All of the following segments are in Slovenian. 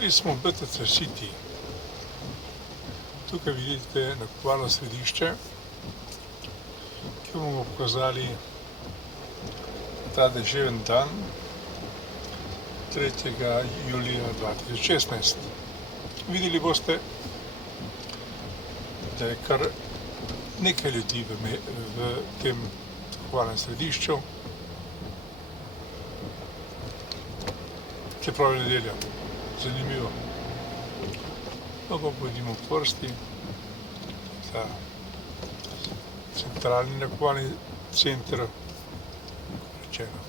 Bili smo v BTC City. Tukaj vidite nakupovalno središče, ki bomo pokazali ta deževen dan 3. julija 2016. Videli boste, da je kar nekaj ljudi v tem nakupovalnem središču, čeprav je nedelja. Zanimivo. Lahko pojdimo v vrsti za centralni nakupovalni center. Rečeno.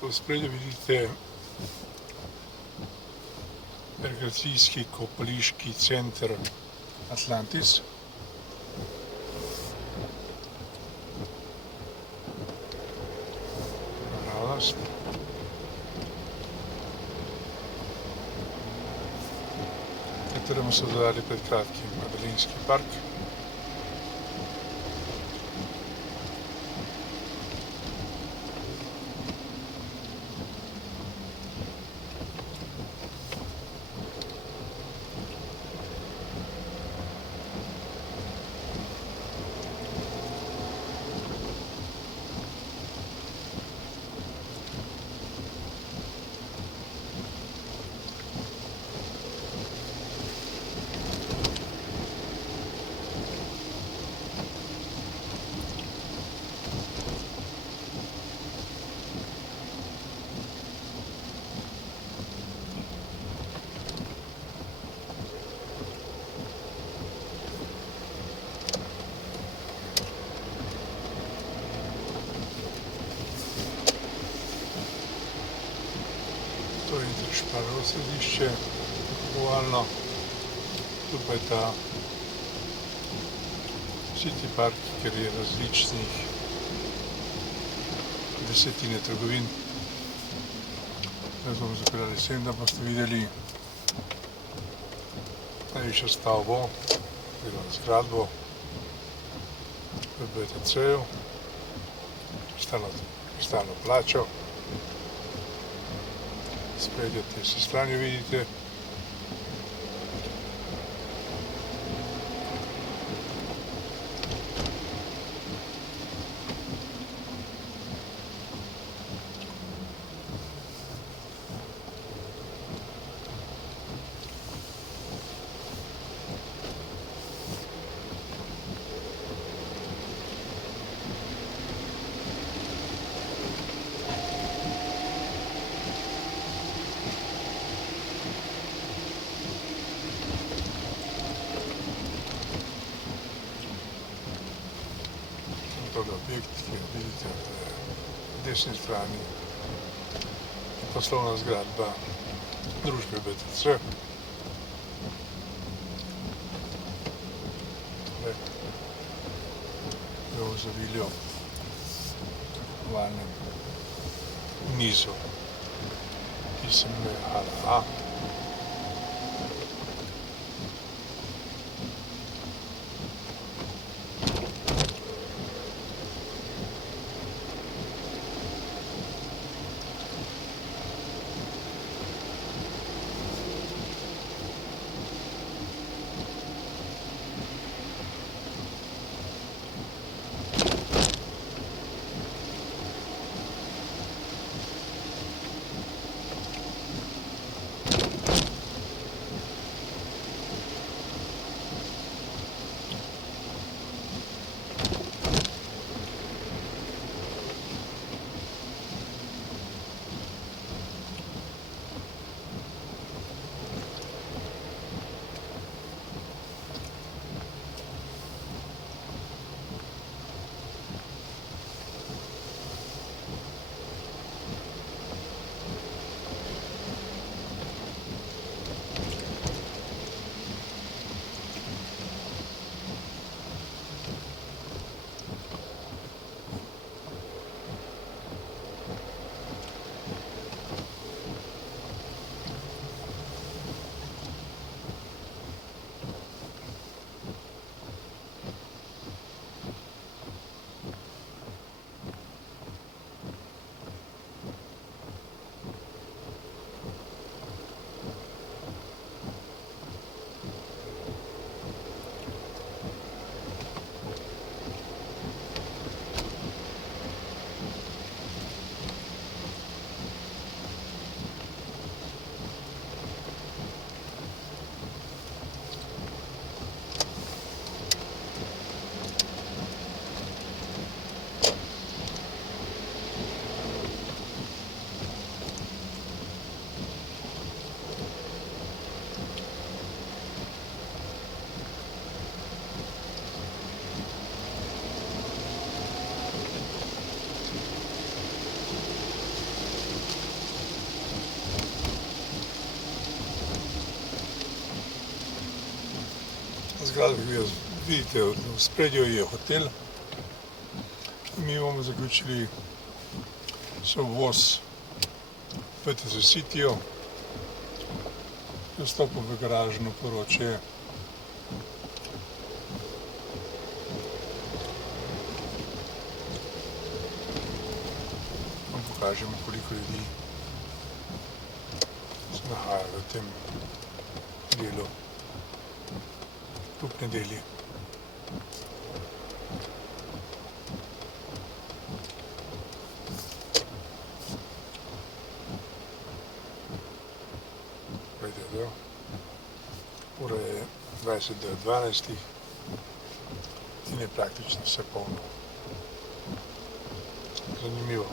V spredju vidite rekreacijski kopališki center Atlantis. Naravnost. Kateremu so dodali pred kratkim Adelinski park. To je Interšparovo središče, nakupovalno. Tu pa je ta City Park, kjer je različnih desetine trgovin. Zdaj bomo zapeljali sem, da boste videli najvišjo stavbo, oziroma zgradbo v BTC-ju, kristalno plačo. Spredje te se strani vidite. Tole objekt, ki jo vidite v desni strani, je poslovna zgradba družbe BTC. Tole je v zavilju nakupovalnem nizu, ki se imenuje Hala A. zgrada, ki jo vidite v spredju, je hotel. Mi bomo zaključili sovoz PTZ Cityjo, vstopil v garažno poročje. Vam pokažemo, koliko ljudi se nahaja v tem delu tupne deli. Ura je 20 do 12 in je praktično vse polno. Zanimivo.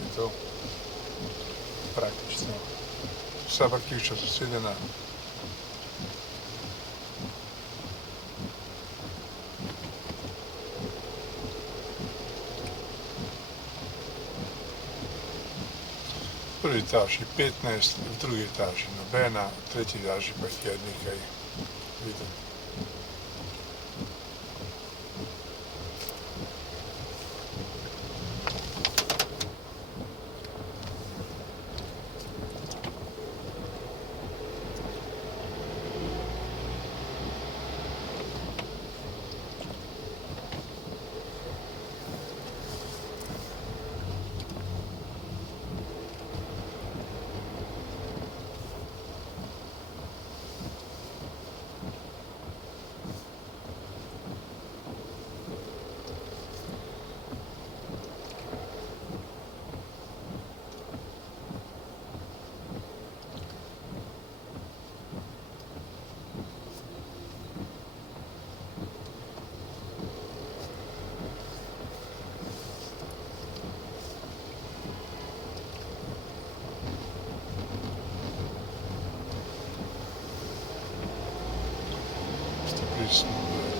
Je to praktično vsa parkirišča zasedena. V prvi etaži 15, v drugi etaži nobena, v tretji etaži pa je nekaj viden.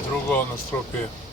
Drugo nadstropje.